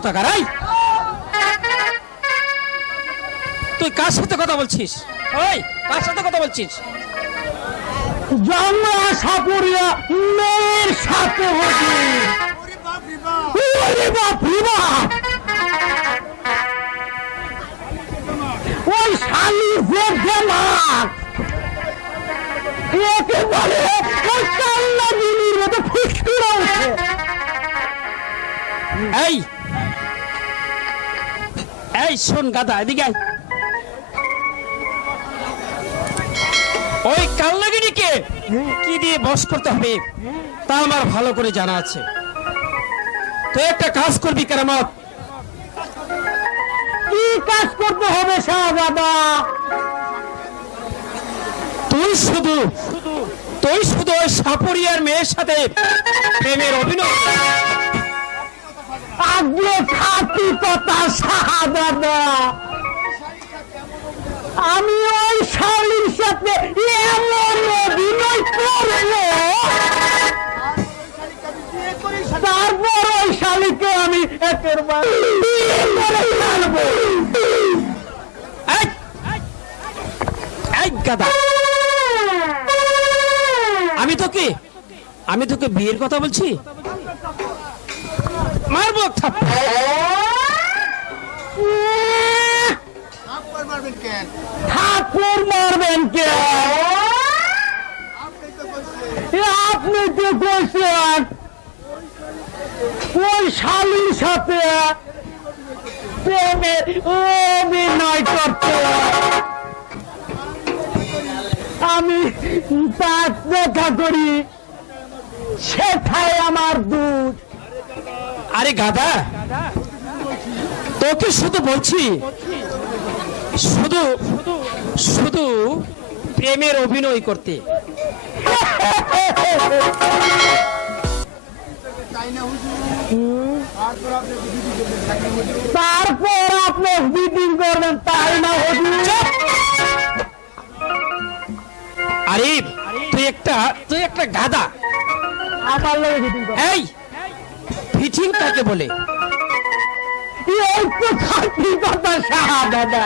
কোথাকার এই? তুই কার সাথে কথা বলছিস? ওই কার সাথে কথা বলছিস? জন্ম সাপুরিয়া মেয়ের সাথে হচ্ছে ওরে বাপ রে বাপ। ওই শালি যে দেমাক একেবারে ওই কাল্লা জিনির মতো ফুসকুড়া উঠে এই এই শোন গাদা এদিকে ওই কাল্লাগিরিকে কি? দিয়ে বস করতে হবে? তা আমার ভালো করে জানা আছে। তুই একটা কাজ করবি কেরামত। কি কাজ করতে হবে শাহজাদা? তুই শুধু তুই শুধু ওই সাপুরিয়ার মেয়ের সাথে প্রেমের অভিনয় আগে খাতি কথা শাহজাদা আমি ওই শালির সাথে এমন অভিনয় করব। তারপর ওই শালিকে আমি একের করে ছাড়বো আমি তোকে আমি তোকে বিয়ের কথা বলছি? মারবো ঠাকুর মারবেন কে? আপনি তো বলছেন ওই শালির সাথে প্রেমের অভিনয় করতে। আমি তার দেখা করি সেটাই আমার দুধ। আরে গাদা। তোকে শুধু বলছি শুধু শুধু প্রেমের অভিনয় করতে। তারপর আপনি মিটিং করবেন তাই না হুজুর? আরে তুই একটা তুই একটা গাদা। আমার এই! শাহাদাদা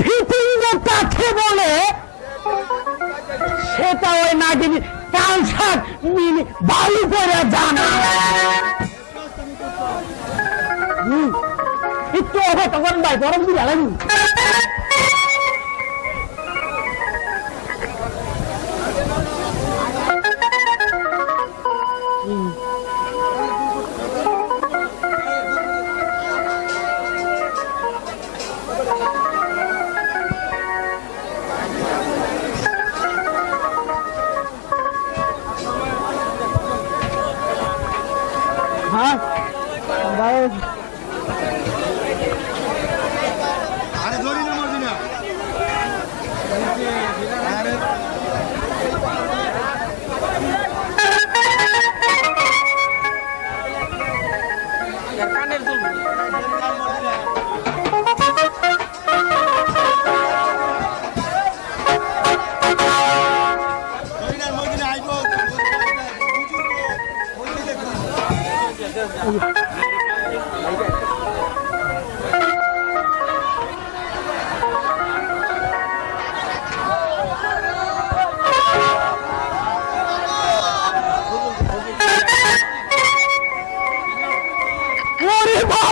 ফিটিং কাকে বলে? সেটা ওই নাকি কালসার মিনি বালু করে জানা। করেন ভাই, গরম দিয়ে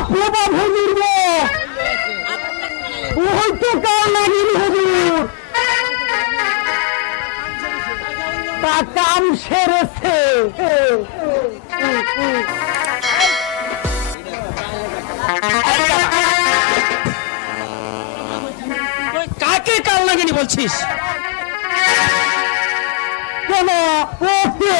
বাপ হুজুর ওই তো কাল হুজুর? তা কাম সেরেছে। কাকে কাল নাগিনি বলছিস? কেন? ওকে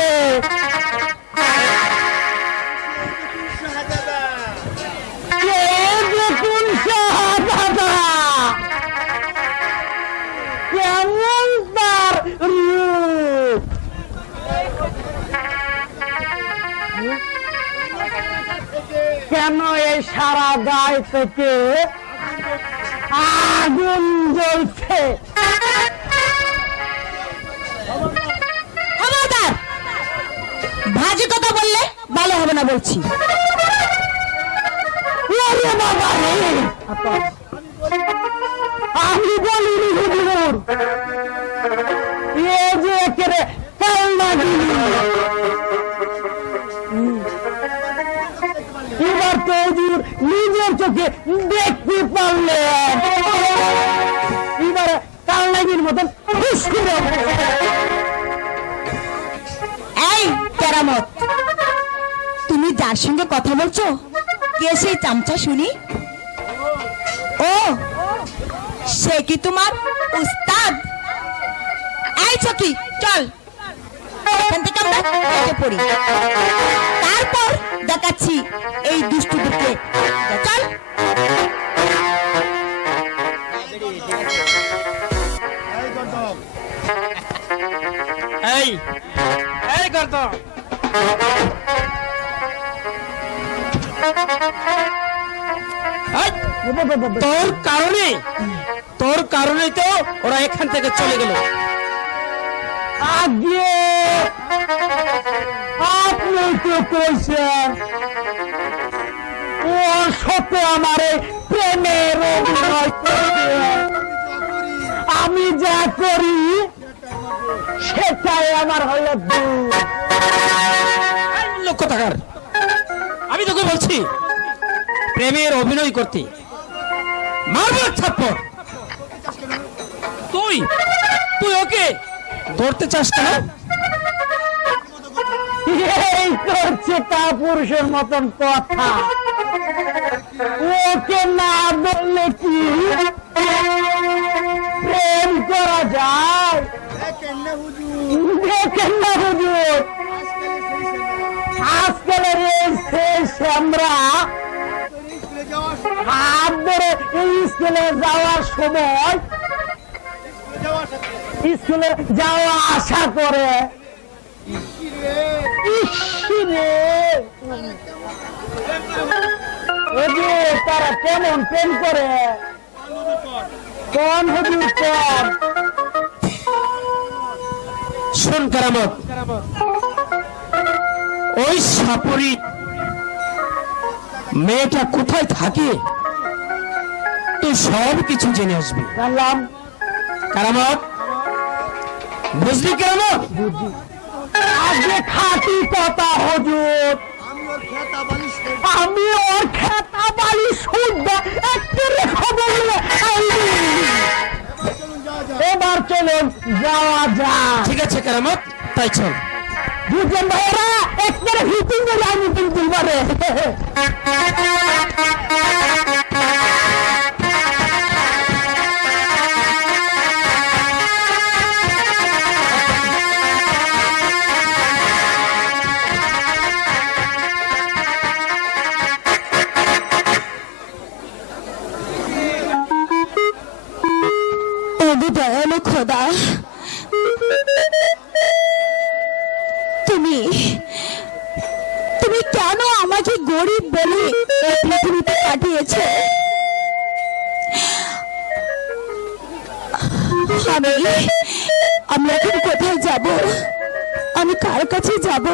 সারা গায়ে থেকে আগুন জ্বলছে। ভাজি কথা বললে ভালো হবে না বলছি। আমি হুজুর। চোখে দেখতে পারলেন এবার মতন এই কেরামত, তুমি যার সঙ্গে কথা বলছো? কে সেই চামচা শুনি? ও, সে কি তোমার উস্তাদ? এই চকি চল। এখান থেকে আমরা পড়ি। তারপর দেখাচ্ছি এই দুষ্টুদেরকে। চল। এই এই এই করতো তোর কারণে তোর কারণে তো ওরা এখান থেকে চলে গেল। আগে আপনি তো কইছেন। সাথে আমার প্রেমের অভিনয় আমি যা করি সেটাই আমার হলো ভুল। লক্ষ্য থাকার আমি তোকে বলছি প্রেমের অভিনয় করতে মারবো থাপ্পড়। তুই তুই ওকে ধরতে চাস কেন? এই করছে কাপুরুষের মতন কথা। ওকে না বললে কি প্রেম করা যায়? দেখেন আজকালের আমরা হাত ধরে এই স্কুলে যাওয়ার সময় স্কুলে যাওয়া আশা করে। তারা কেমন প্রেম করে? কোন হুজুর কোন শোন কারামত। ওই সাপরি মেয়েটা কোথায় থাকে? তুই সব কিছু জেনে আসবি। জানলাম। কারামত বুঝলি কারামত? আজকে খাঁটি কথা হুজুর। আমি ওর খেতা বালি শুদ্ধ একটু খবর এবার চলুন যাওয়া যা ঠিক আছে কেরামত তাই চল। দুজন ভাইয়েরা একবারে হিটিং এ যায় মিটিং তুলবারে ওগো দয়ালু খোদা, তুমি তুমি কেন আমাকে গরিব বলে এই পৃথিবীতে পাঠিয়েছো? আমি আমি এখন কোথায় যাব? আমি কার কাছে যাব?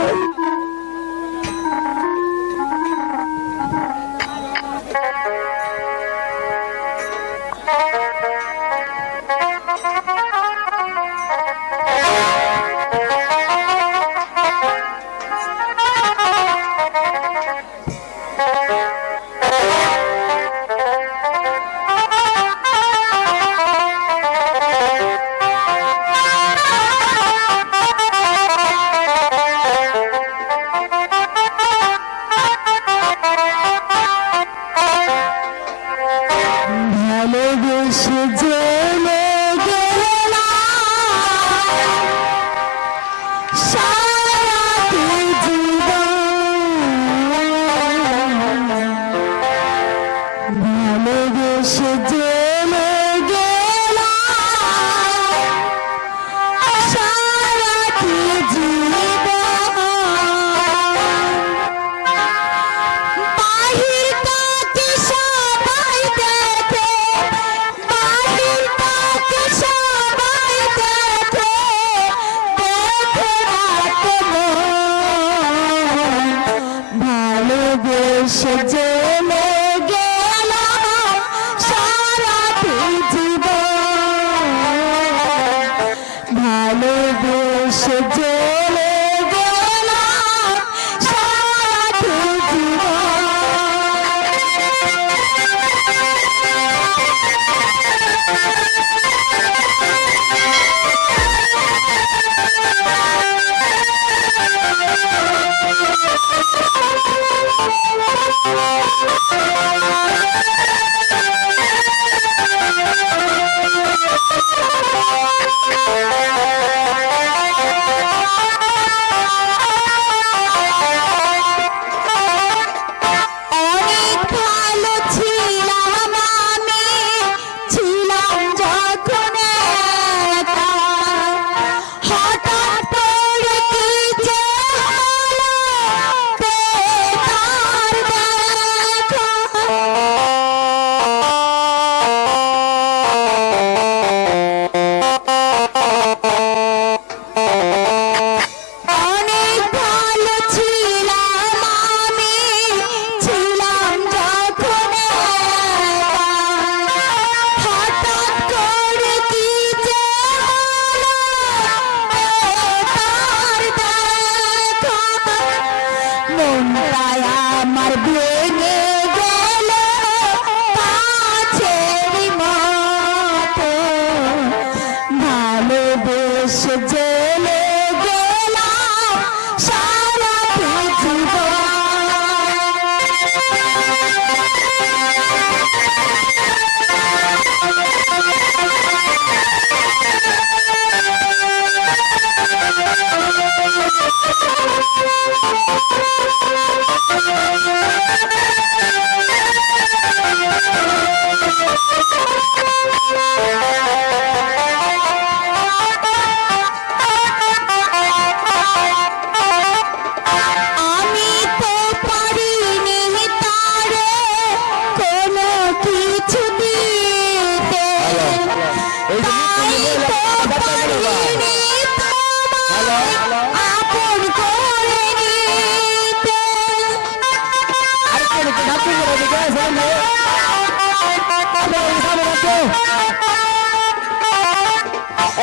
today.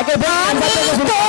Ok, bom.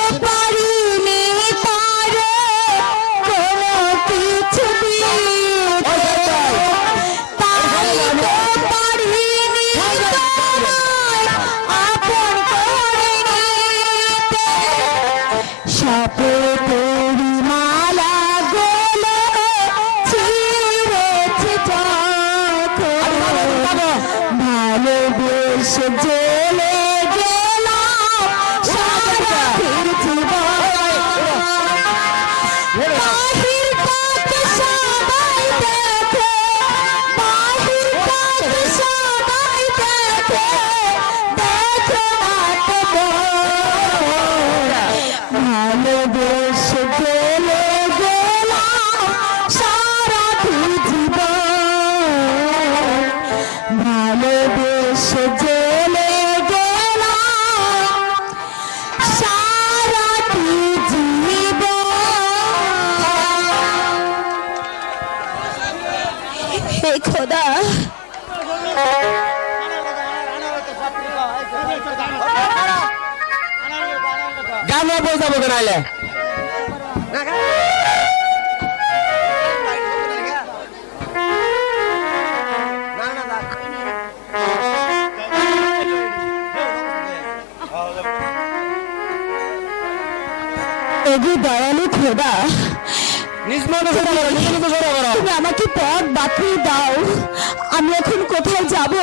হে খোদা। গানে বলতাম কেনাইলে ওগো দয়ালু খোদা। আমাকে পথ বাতলে দাও। আমি এখন কোথায় যাব?